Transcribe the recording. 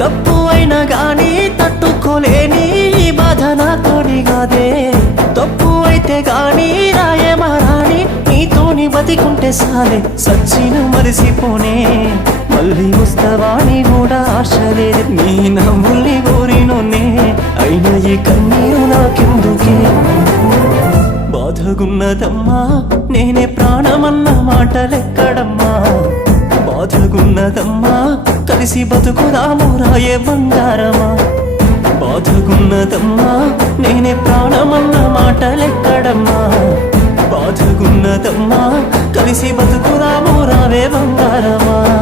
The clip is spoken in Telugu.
తప్పు అయినా గానీ తట్టుకోలేని ఈ బాధ నాతోని కాదే. తప్పు అయితే గానీ రాయమారాని నీతోని బతికుంటే సాలే. సచ్చిన మరిసిపోనే మళ్ళీ వస్తావాని కూడా ఆశ లేదు. నీ నవ్వుల్ని కోరినోనే అయినా ఈ కన్నీరు నాకెందుకే. బాధగున్నదమ్మా నేనే ప్రాణమన్న మాటలెక్కడమ్మా. బాధగున్నదమ్మా కలిసి బతుకుదాము రాయే బంగారమా. బాధగున్నదమ్మా నేనే ప్రాణమన్న మాటలెక్కడమ్మా. బాధగున్నదమ్మా కలిసి బతుకుదాము రావే బంగారమా.